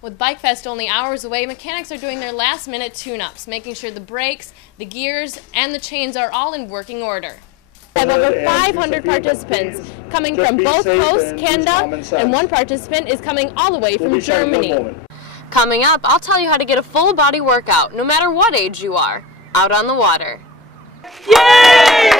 With Bike Fest only hours away, mechanics are doing their last-minute tune-ups, making sure the brakes, the gears, and the chains are all in working order. We have over 500 participants coming from both coasts, Canada, and one participant is coming all the way from Germany. Coming up, I'll tell you how to get a full-body workout, no matter what age you are, out on the water. Yay!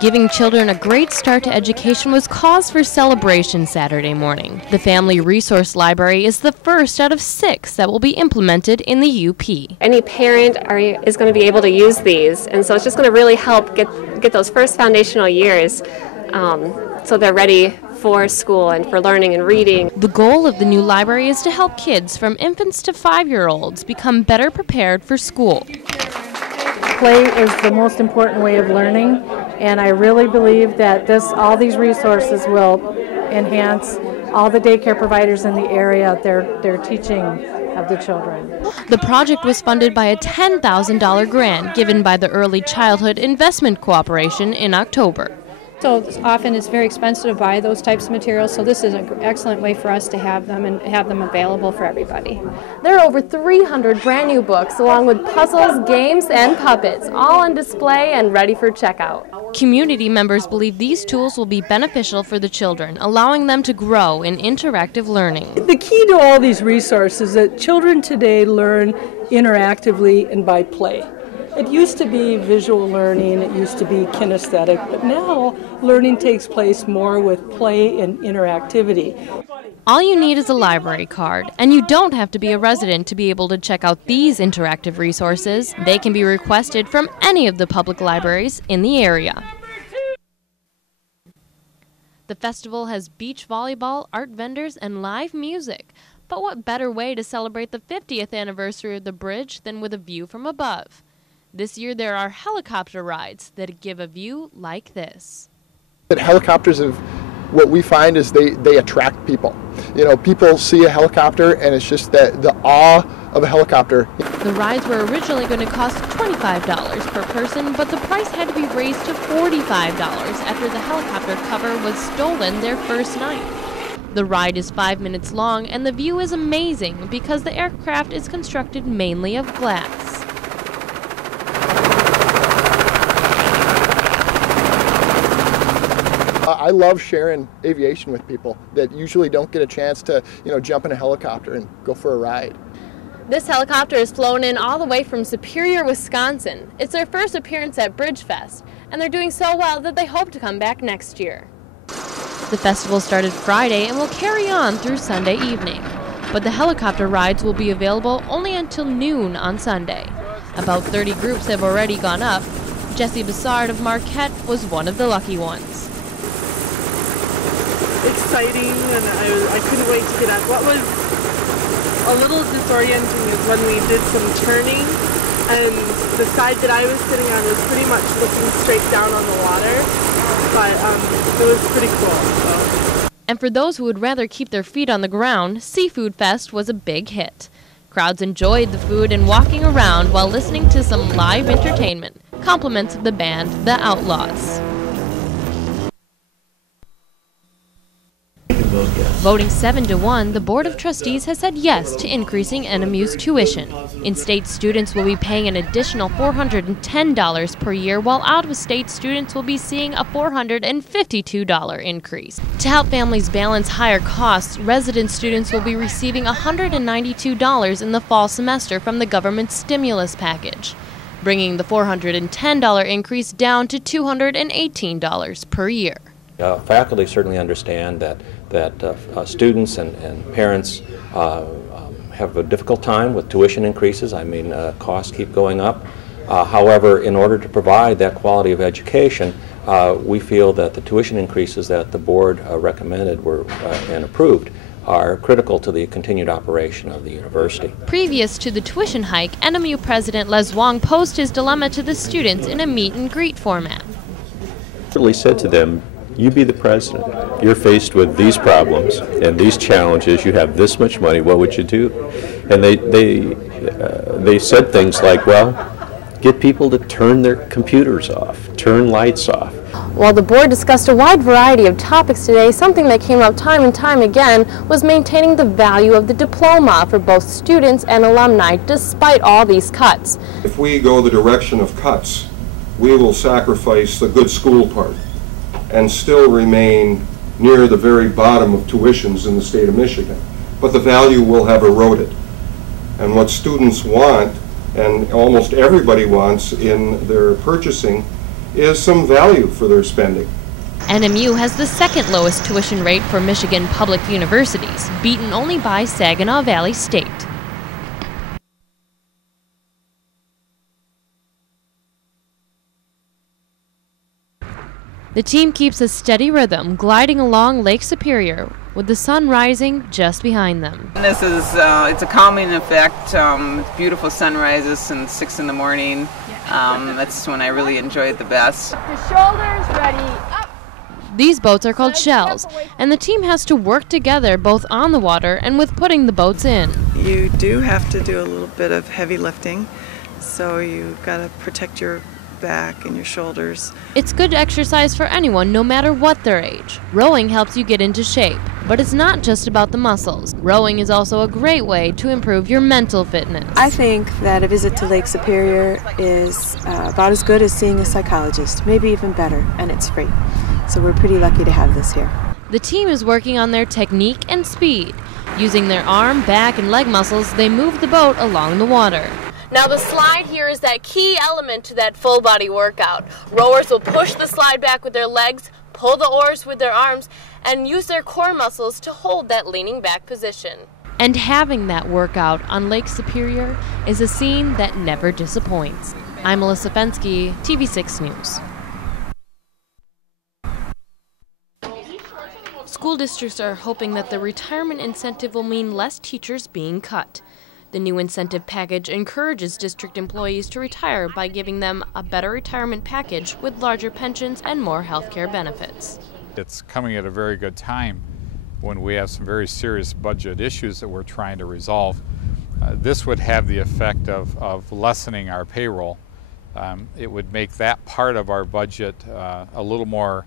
Giving children a great start to education was cause for celebration Saturday morning. The Family Resource Library is the first out of 6 that will be implemented in the UP. Any parent is going to be able to use these, and so it's just going to really help get those first foundational years so they're ready for school and for learning and reading. The goal of the new library is to help kids from infants to 5-year-olds become better prepared for school. Play is the most important way of learning, and I really believe that all these resources will enhance all the daycare providers in the area, their teaching of the children. The project was funded by a $10,000 grant given by the Early Childhood Investment Cooperation in October. So often it's very expensive to buy those types of materials, so this is an excellent way for us to have them and have them available for everybody. There are over 300 brand new books along with puzzles, games, and puppets, all on display and ready for checkout. Community members believe these tools will be beneficial for the children, allowing them to grow in interactive learning. The key to all these resources is that children today learn interactively and by play. It used to be visual learning, it used to be kinesthetic, but now learning takes place more with play and interactivity. All you need is a library card, and you don't have to be a resident to be able to check out these interactive resources. They can be requested from any of the public libraries in the area. The festival has beach volleyball, art vendors, and live music. But what better way to celebrate the 50th anniversary of the bridge than with a view from above? This year there are helicopter rides that give a view like this. Helicopters, what we find is they attract people. You know, people see a helicopter and it's just the awe of a helicopter. The rides were originally going to cost $25 per person, but the price had to be raised to $45 after the helicopter cover was stolen their first night. The ride is 5 minutes long and the view is amazing because the aircraft is constructed mainly of glass. I love sharing aviation with people that usually don't get a chance to, jump in a helicopter and go for a ride. This helicopter is flown in all the way from Superior, Wisconsin. It's their first appearance at Bridge Fest, and they're doing so well that they hope to come back next year. The festival started Friday and will carry on through Sunday evening, but the helicopter rides will be available only until noon on Sunday. About 30 groups have already gone up. Jesse Bassard of Marquette was one of the lucky ones. Exciting, and I couldn't wait to get out. What was a little disorienting is when we did some turning, and the side that I was sitting on was pretty much looking straight down on the water, but it was pretty cool. So. And for those who would rather keep their feet on the ground, Seafood Fest was a big hit. Crowds enjoyed the food and walking around while listening to some live entertainment, compliments of the band The Outlaws. Voting 7-1, the Board of Trustees has said yes to increasing NMU's tuition. In-state students will be paying an additional $410 per year, while out-of-state students will be seeing a $452 increase. To help families balance higher costs, resident students will be receiving $192 in the fall semester from the government's stimulus package, bringing the $410 increase down to $218 per year. Faculty certainly understand that students and parents have a difficult time with tuition increases. I mean, costs keep going up. However, in order to provide that quality of education, we feel that the tuition increases that the board recommended and approved are critical to the continued operation of the university. Previous to the tuition hike, NMU President Les Wong posed his dilemma to the students in a meet-and-greet format. I really said to them, you be the president. You're faced with these problems and these challenges. You have this much money. What would you do? And they said things like, well, get people to turn their computers off, turn lights off. While the board discussed a wide variety of topics today, something that came up time and time again was maintaining the value of the diploma for both students and alumni despite all these cuts. If we go the direction of cuts, we will sacrifice the good school part and still remain near the very bottom of tuitions in the state of Michigan. But the value will have eroded. And what students want, and almost everybody wants in their purchasing, is some value for their spending. NMU has the second lowest tuition rate for Michigan public universities, beaten only by Saginaw Valley State. The team keeps a steady rhythm, gliding along Lake Superior, with the sun rising just behind them. This is, it's a calming effect. It's beautiful sunrises since 6 in the morning. That's when I really enjoy it the best. The shoulders ready, up. These boats are called shells, and the team has to work together both on the water and with putting the boats in. You do have to do a little bit of heavy lifting, so you've got to protect your back and your shoulders. It's good exercise for anyone, no matter what their age. Rowing helps you get into shape, but it's not just about the muscles. Rowing is also a great way to improve your mental fitness. I think that a visit to Lake Superior is about as good as seeing a psychologist, maybe even better, and it's free. So we're pretty lucky to have this here. The team is working on their technique and speed. Using their arm, back, and leg muscles, they move the boat along the water. Now the slide here is that key element to that full body workout. Rowers will push the slide back with their legs, pull the oars with their arms, and use their core muscles to hold that leaning back position. And having that workout on Lake Superior is a scene that never disappoints. I'm Alyssa Fenske, TV6 News. School districts are hoping that the retirement incentive will mean less teachers being cut. The new incentive package encourages district employees to retire by giving them a better retirement package with larger pensions and more health care benefits. It's coming at a very good time when we have some very serious budget issues that we're trying to resolve. This would have the effect of lessening our payroll. It would make that part of our budget a little more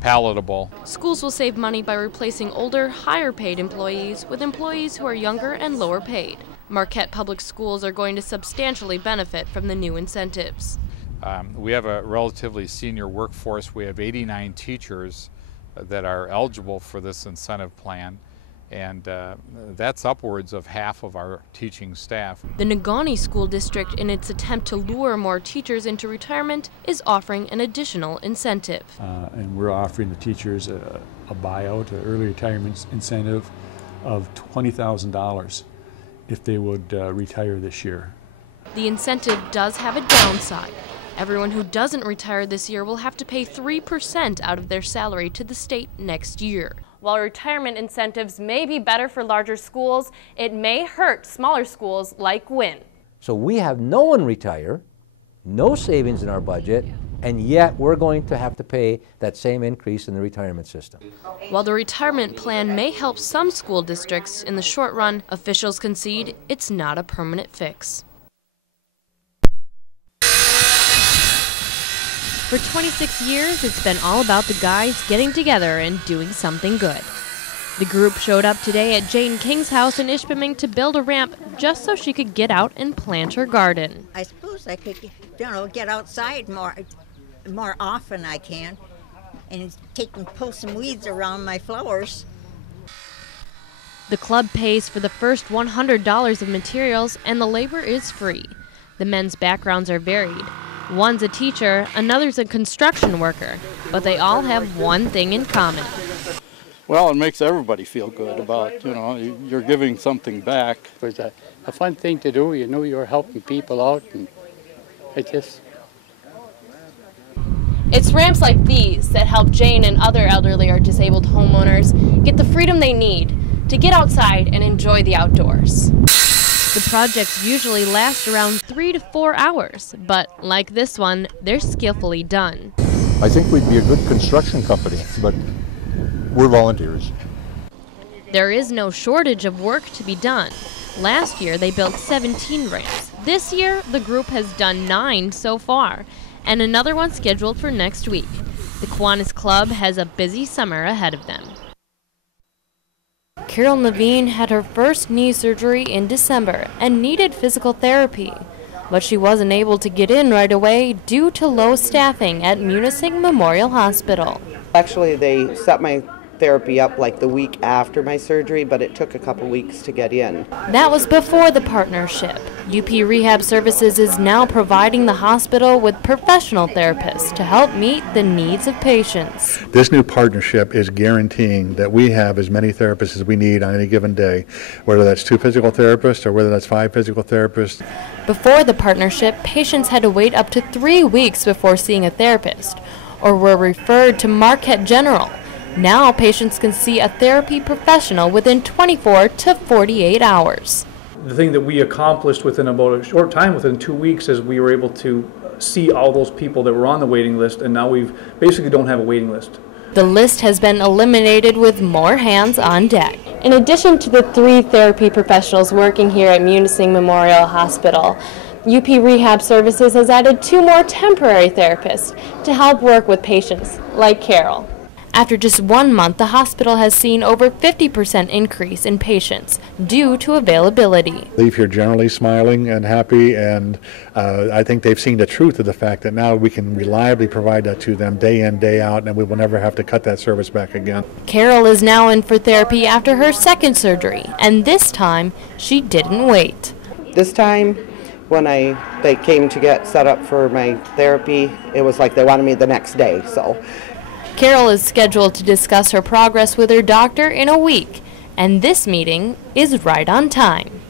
palatable. Schools will save money by replacing older, higher-paid employees with employees who are younger and lower paid. Marquette Public Schools are going to substantially benefit from the new incentives. We have a relatively senior workforce. We have 89 teachers that are eligible for this incentive plan, and that's upwards of half of our teaching staff. The Negaunee School District, in its attempt to lure more teachers into retirement, is offering an additional incentive. And we're offering the teachers a buyout, an early retirement incentive of $20,000 if they would retire this year. The incentive does have a downside. Everyone who doesn't retire this year will have to pay 3% out of their salary to the state next year. While retirement incentives may be better for larger schools, it may hurt smaller schools like Wynn. So we have no one retire, no savings in our budget, and yet we're going to have to pay that same increase in the retirement system. While the retirement plan may help some school districts in the short run, officials concede it's not a permanent fix. For 26 years, it's been all about the guys getting together and doing something good. The group showed up today at Jane King's house in Ishpeming to build a ramp just so she could get out and plant her garden. I suppose I could, get outside more often I can and pull some weeds around my flowers. The club pays for the first $100 of materials and the labor is free. The men's backgrounds are varied. One's a teacher, another's a construction worker, but they all have one thing in common. Well, it makes everybody feel good about, you're giving something back. It was a fun thing to do. You're helping people out, and it's ramps like these that help Jane and other elderly or disabled homeowners get the freedom they need to get outside and enjoy the outdoors. The projects usually last around 3 to 4 hours, but like this one, they're skillfully done. I think we'd be a good construction company, but we're volunteers. There is no shortage of work to be done. Last year, they built 17 ramps. This year, the group has done 9 so far, and another one scheduled for next week. The Kiwanis Club has a busy summer ahead of them. Carol Naveen had her first knee surgery in December and needed physical therapy, but she wasn't able to get in right away due to low staffing at Munising Memorial Hospital. Actually, they set my therapy up like the week after my surgery, but it took a couple weeks to get in. That was before the partnership. UP Rehab Services is now providing the hospital with professional therapists to help meet the needs of patients. This new partnership is guaranteeing that we have as many therapists as we need on any given day, whether that's 2 physical therapists or whether that's 5 physical therapists. Before the partnership, patients had to wait up to 3 weeks before seeing a therapist, or were referred to Marquette General. Now patients can see a therapy professional within 24 to 48 hours. The thing that we accomplished within about a short time, within 2 weeks, is we were able to see all those people that were on the waiting list, and now we basically don't have a waiting list. The list has been eliminated with more hands on deck. In addition to the 3 therapy professionals working here at Munising Memorial Hospital, UP Rehab Services has added 2 more temporary therapists to help work with patients like Carol. After just 1 month, the hospital has seen over 50% increase in patients due to availability. Leave here generally smiling and happy, and I think they've seen the truth of the fact that now we can reliably provide that to them day in, day out, and we will never have to cut that service back again. Carol is now in for therapy after her 2nd surgery, and this time she didn't wait. This time, when they came to get set up for my therapy, it was like they wanted me the next day. So Carol is scheduled to discuss her progress with her doctor in a week, and this meeting is right on time.